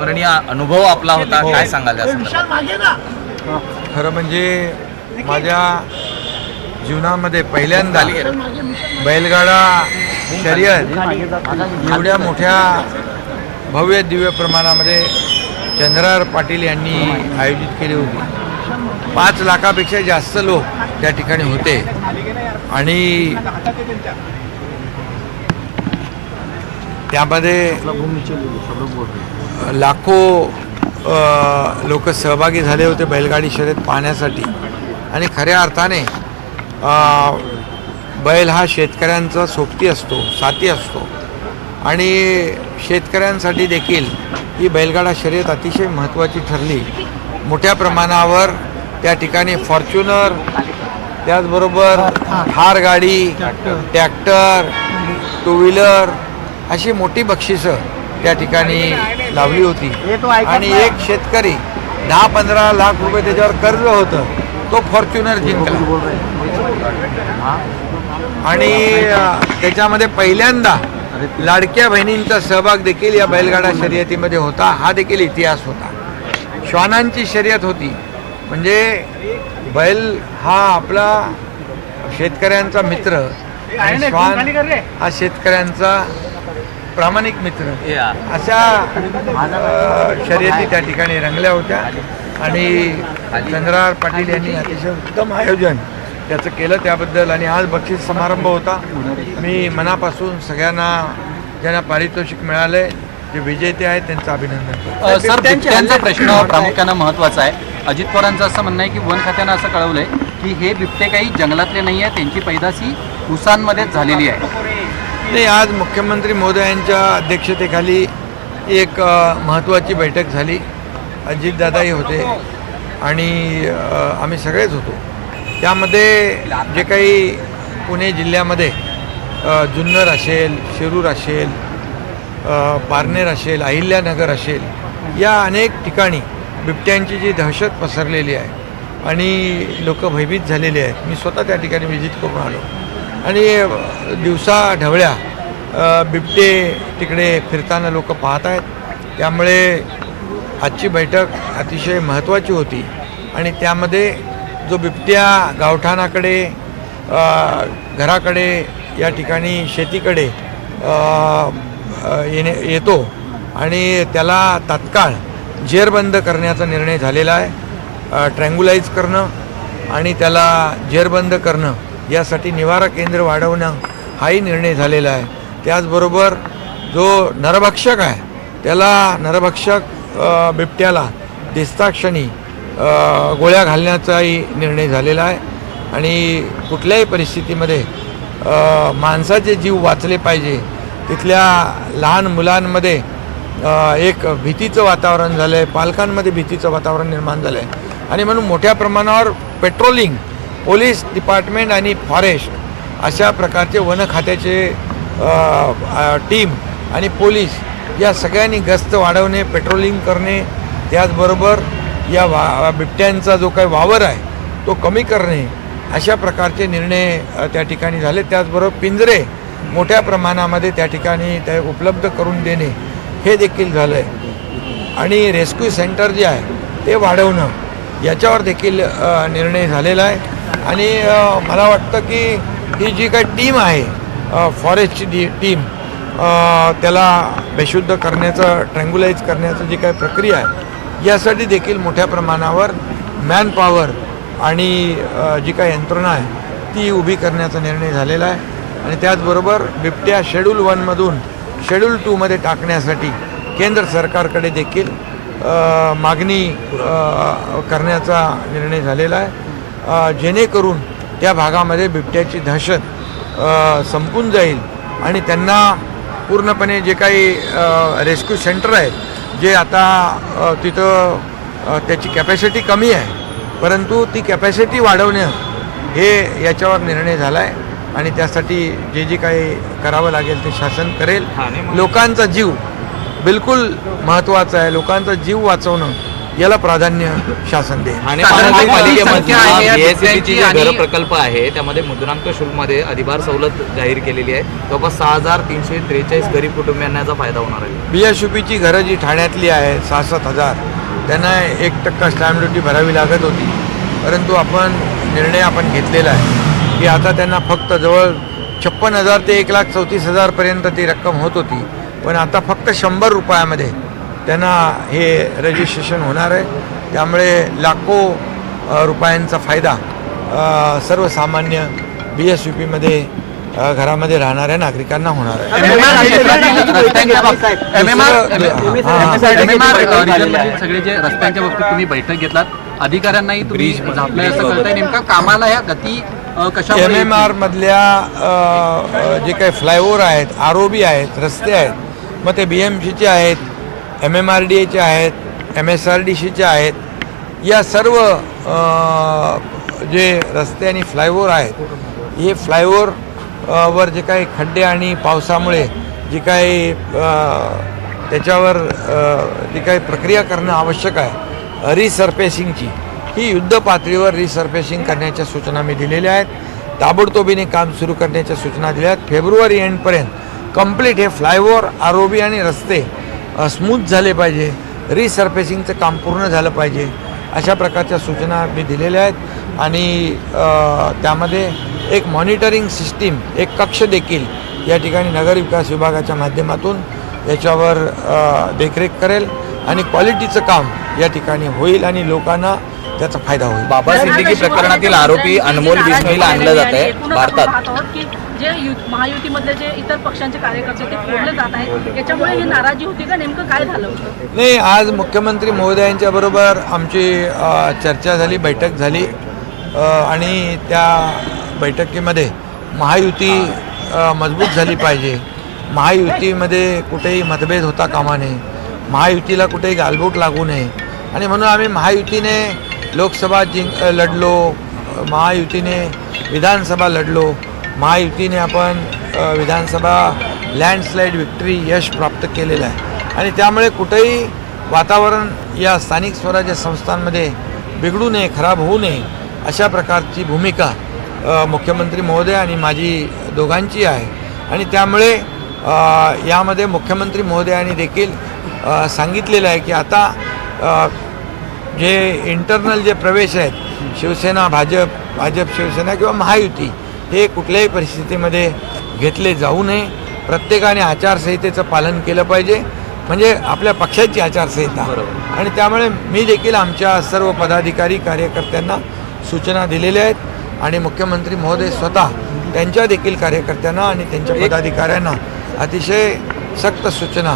स्मरणीय अनुभव आपला होता, काय सांगाल या संदर्भात? खरं म्हणजे माझ्या जीवनामध्ये पहिल्यांदा बैलगाडा शर्यत एवढ्या मोठ्या भव्य दिव्य प्रमाणामध्ये चंद्रहार पाटील यांनी आयोजित केली होती। 5 लाखापेक्षा जास्त लोक त्या ठिकाणी होते आणि त्यामध्ये लाखो लोक सहभागी झाले होते बैलगाडी शर्यत पाहण्यासाठी। आणि खऱ्या अर्थाने बैल हा शेतकऱ्यांचा सोबती असतो, साथी असतो आणि शेतकऱ्यांसाठी देखील ही बैलगाडा शर्यत अतिशय महत्त्वाची ठरली। मोठ्या प्रमाणावर त्या ठिकाणी फॉर्च्युनर, त्याचबरोबर थार गाडी, ट्रॅक्टर, टू व्हीलर अशी मोठी बक्षिसं त्या ठिकाणी लावली होती आणि एक शेतकरी 10-15 लाख रुपये त्याच्यावर कर्ज होतं, तो फॉर्च्युनर जिंकला आणि त्याच्यामध्ये पहिल्यांदा लाडक्या बहिणींचा सहभाग देखील या बैलगाडा शर्यतीमध्ये होता। हा देखील इतिहास होता। श्वानांची शर्यत होती, म्हणजे बैल हा आपला शेतकऱ्यांचा मित्र आणि श्वान हा शेतकऱ्यांचा प्रामाणिक मित्र, अशा शर्यती त्या ठिकाणी रंगल्या होत्या आणि चंद्रहार पाटील यांनी अतिशय उत्तम आयोजन त्याचं केलं त्याबद्दल। आणि आज बक्षीस समारंभ होता। मी मनापासून सगळ्यांना ज्यांना पारितोषिक मिळाले, जे विजेते आहेत, त्यांचं अभिनंदन करतो। सर, बिबट्यांचा प्रश्न प्रामुख्यानं महत्त्वाचा आहे। अजित पवारांचं असं म्हणणं आहे की वन खात्यानं असं कळवलंय की हे बिबटे काही जंगलातले नाही आहे, त्यांची पैदास ही उसांमध्येच झालेली आहे। नाही, आज मुख्यमंत्री महोदयांच्या अध्यक्षतेखाली एक महत्त्वाची बैठक झाली। अजितदादाही होते आणि आम्ही सगळेच होतो। त्यामध्ये जे काही पुणे जिल्ह्यामध्ये जुन्नर असेल, शिरूर असेल, पारनेर असेल, अहिल्यानगर असेल, या अनेक ठिकाणी बिबट्यांची जी दहशत पसरलेली आहे आणि लोक भयभीत झालेली आहेत। मी स्वतः त्या ठिकाणी व्हिजिट करून आलो आणि दिवसा ढवळ्या बिबटे तिकडे फिरताना लोक पाहत आहेत। त्यामुळे आजची बैठक अतिशय महत्त्वाची होती आणि त्यामध्ये जो बिबट्या गावठाणाकडे, घराकडे, या ठिकाणी शेतीकडे येतो आणि त्याला तात्काळ जेरबंद करण्याचा निर्णय झालेला आहे। ट्रँग्युलाइज करणं आणि त्याला जेरबंद करणं, यासाठी निवारा केंद्र वाढवणं हाही निर्णय झालेला आहे। त्याचबरोबर जो नरभक्षक आहे त्याला, नरभक्षक बिबट्याला दिसताक्षणी गोळ्या घालण्याचाही निर्णय झालेला आहे आणि कुठल्याही परिस्थितीमध्ये माणसाचे जीव वाचले पाहिजे। तिथल्या लहान मुलांमध्ये एक भीतीचं वातावरण झालं आहे, पालकांमध्ये भीतीचं वातावरण निर्माण झालं आहे आणि म्हणून मोठ्या प्रमाणावर पेट्रोलिंग, पोलीस डिपार्टमेंट आणि फॉरेस्ट अशा प्रकारचे वन खात्याचे टीम आणि पोलीस या सगळ्यांनी गस्त वाढवणे, पेट्रोलिंग करणे, त्याचबरोबर या बिबट्यांचा जो काही वावर आहे तो कमी करणे, अशा प्रकारचे निर्णय त्या ठिकाणी झाले। त्याचबरोबर पिंजरे मोठ्या प्रमाणामध्ये त्या ठिकाणी ते उपलब्ध करून देणे हे देखील झालं आहे आणि रेस्क्यू सेंटर जे आहे ते वाढवणं, याच्यावर देखील निर्णय झालेला आहे। आणि मला वाटतं की ही जी काही टीम आहे, फॉरेस्टची टीम, त्याला बेशुद्ध करण्याचं, ट्रँग्युलाइज करण्याचं जी काही प्रक्रिया आहे, यासाठी देखील मोठ्या प्रमाणावर मॅनपॉवर आणि जी काही यंत्रणा आहे ती उभी करण्याचा निर्णय झालेला आहे। आणि त्याचबरोबर बिबट्या शेड्यूल 1मधून शेड्यूल 2मध्ये टाकण्यासाठी केंद्र सरकारकडे देखील मागणी करण्याचा निर्णय झालेला आहे, जेणेकरून त्या भागामध्ये बिबट्याची दहशत संपून जाईल आणि त्यांना पूर्णपणे जे काही रेस्क्यू सेंटर आहेत, जे आता तिथं त्याची कॅपॅसिटी कमी आहे, परंतु ती कॅपॅसिटी वाढवणं हे याच्यावर निर्णय झाला आहे आणि त्यासाठी जे जे काही करावं लागेल ते शासन करेल। लोकांचा जीव बिलकुल महत्त्वाचा आहे, लोकांचा जीव वाचवणं याला प्राधान्य शासन देईल. आणि साधारणतः महानगरपालिकेमध्ये संख्या आहे या BSCB ची जे आणि- घर प्रकल्प आहे त्यामध्ये मुद्रांक शुल्कमध्ये अधिभार सवलत जाहीर केलेली आहे. जवळपास 6,343 गरीब कुटुंबियांना याचा फायदा होणार आहे. BSUPची घरं जी ठाण्यातली आहे 6-7 त्यांना 1% स्टॅम्प ड्युटी भरावी लागत होती, परंतु निर्णय आपण घेतलेला आहे की आता त्यांना फक्त जवळ 56,000 ते 1,34,000 पर्यंत ती रक्कम होत होती, पण आता फक्त 100 रुपयामध्ये त्यांना हे रजिस्ट्रेशन होणार आहे. त्यामुळे लाखो रुपयांचा फायदा सर्वसामान्य BSUPमध्ये घरामध्ये राहणाऱ्या नागरिकांना होणार आहे. सगळे जे रस्त्यांच्या बाबतीत तुम्ही बैठक घेतलात, अधिकाऱ्यांनाही तुम्ही झापलंय असं कळतंय. नेमका कामाला या गती कशा MMR मधल्या जे काही फ्लायओव्हर आहेत, ROB आहेत, रस्ते आहेत, मग ते BMCचे आहेत, MMRDAचे आहेत, MSRDCचे आहेत, या सर्व जे रस्ते आणि फ्लायओव्हर आहेत, हे फ्लायओव्हर वर जे काही खड्डे आणि पावसामुळे जी काही त्याच्यावर जी काही प्रक्रिया करणं आवश्यक आहे रिसर्फेसिंगची, ही युद्ध पातळीवर रिसर्फेसिंग करण्याच्या सूचना मी दिलेल्या आहेत. ताबडतोबीने काम सुरू करण्याच्या सूचना दिल्या आहेत. फेब्रुवारी एंडपर्यंत कंप्लीट हे फ्लायओव्हर, ROB आणि रस्ते स्मूथ झाले पाहिजे, रिसर्फेसिंगचं काम पूर्ण झालं पाहिजे, अशा प्रकारच्या सूचना मी दिलेल्या आहेत. आणि त्यामध्ये एक मॉनिटरिंग सिस्टीम, एक कक्ष देखील या ठिकाणी नगरविकास विभागाच्या माध्यमातून याच्यावर देखरेख करेल आणि क्वालिटीचं काम या ठिकाणी होईल आणि लोकांना त्याचा फायदा होईल. बाबा सिद्दीकी प्रकरणातील आरोपी अनमोल बिश्नोईला आणलं जात आहे भारतात. जे महायुतीमधले जे इतर पक्षांचे कार्यकर्ते ते फोडले जात आहेत, याच्यामुळे ही नाराजी होती का? नेमकं काय झालं होतं? नाही, आज मुख्यमंत्री महोदयांच्या बरोबर आमची चर्चा झाली, बैठक झाली आणि त्या बैठकीमध्ये महायुती मजबूत झाली पाहिजे, महायुतीमध्ये कुठेही मतभेद होता कामा नये, महायुतीला कुठेही गालबोट लागू नये, आणि म्हणून आम्ही महायुतीने लोकसभा लढलो, महायुतीने विधानसभा लढलो, महायुतीने आपण विधानसभा लँडस्लाईड विक्ट्री यश प्राप्त केलेलं आहे. आणि त्यामुळे कुठेही वातावरण या स्थानिक स्वराज्य संस्थांमध्ये बिघडू नये, खराब होऊ नये, अशा प्रकारची भूमिका मुख्यमंत्री महोदय आणि माझी दोघांची आहे. आणि त्यामुळे यामध्ये मुख्यमंत्री महोदयांनी देखील सांगितलेलं आहे की आता जे इंटरनल जे प्रवेश आहेत, शिवसेना भाजप, भाजप शिवसेना किंवा महायुती, हे कुठल्याही परिस्थितीमध्ये घेतले जाऊ नये. प्रत्येकाने आचारसंहितेचं पालन केलं पाहिजे, म्हणजे आपल्या पक्षाची आचारसंहिता. आणि त्यामुळे मी देखील आमच्या सर्व पदाधिकारी कार्यकर्त्यांना सूचना दिलेल्या आहेत आणि मुख्यमंत्री महोदय स्वतः त्यांच्या देखील कार्यकर्त्यांना आणि त्यांच्या पदाधिकाऱ्यांना अतिशय सक्त सूचना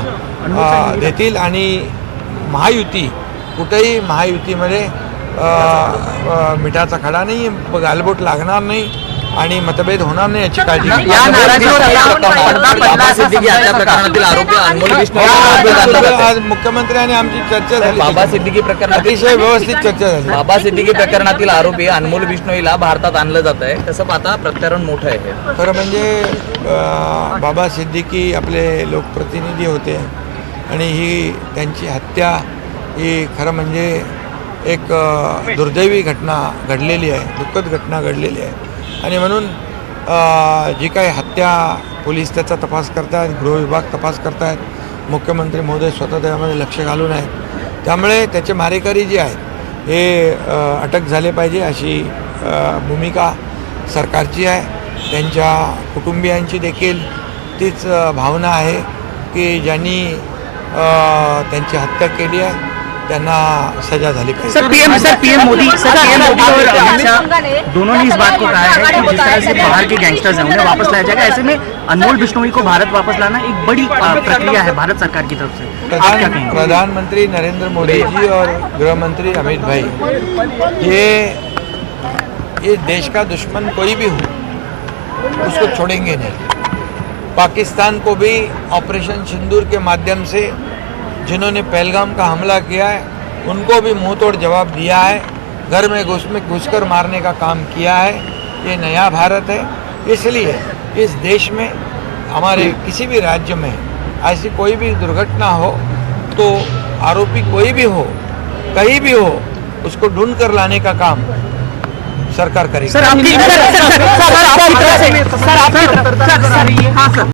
देतील. आणि महायुती कुठेही महायुतीमध्ये मिठाचा खडा नाही, गालबोट लागणार नाही आणि मतभेद होणार नाही याची काळजी घ्या. बाबा सिद्दीकी हत्या प्रकरणातील आरोपी अनमोल बिश्नोई आज मुख्यमंत्री आणि आमची चर्चा झाली. बाबा सिद्दीकी प्रकरणातील अतिशय व्यवस्थित चर्चा झाली. बाबा सिद्दीकी प्रकरणातील आरोपी अनमोल बिश्नोईला भारतात आणलं जात आहे. तसं पाहता प्रत्यारोप मोठं आहे. खरं म्हणजे बाबा सिद्दीकी आपले लोकप्रतिनिधी होते आणि ही त्यांची हत्या ही खरं म्हणजे एक दुर्दैवी घटना घडलेली आहे, दुःखद घटना घडलेली आहे. आणि म्हणून जी काही हत्या, पोलीस त्याचा तपास करत आहेत, गृहविभाग तपास करत आहेत, मुख्यमंत्री महोदय स्वतः त्यामध्ये लक्ष घालून आहेत. त्यामुळे त्याचे मारेकरी जे आहेत हे अटक झाले पाहिजे अशी भूमिका सरकारची आहे. त्यांच्या कुटुंबियांची देखील तीच भावना आहे की ज्यांनी त्यांची हत्या केली आहे त्यांना सजा झाली पाहिजे. पीएम मोदी और अमित शाह दोनों ने इस बात को कहा है कि जिस तरह से बाहर के गैंगस्टर्स हैं उन्हें वापस लाया जाएगा. ऐसे में अनमोल बिश्नोई को भारत वापस लाना एक बड़ी प्रक्रिया है भारत सरकार की तरफ से. आप क्या कहेंगे? प्रधानमंत्री नरेंद्र मोदी जी और गृह मंत्री अमित भाई, ये देश का दुश्मन कोई भी हो उसको छोड़ेंगे नहीं. पाकिस्तान को भी ऑपरेशन सिंदूर के माध्यम से जिन्होंने पहलगाम का हमला किया है उनको भी मुंह तोड़ जवाब दिया है, घर में घुसकर मारने का काम किया है. ये नया भारत है. इसलिए इस देश में हमारे किसी भी राज्य में ऐसी कोई भी दुर्घटना हो तो आरोपी कोई भी हो कहीं भी हो उसको ढूंढ कर लाने का काम सरकार करेगी। सर आपकी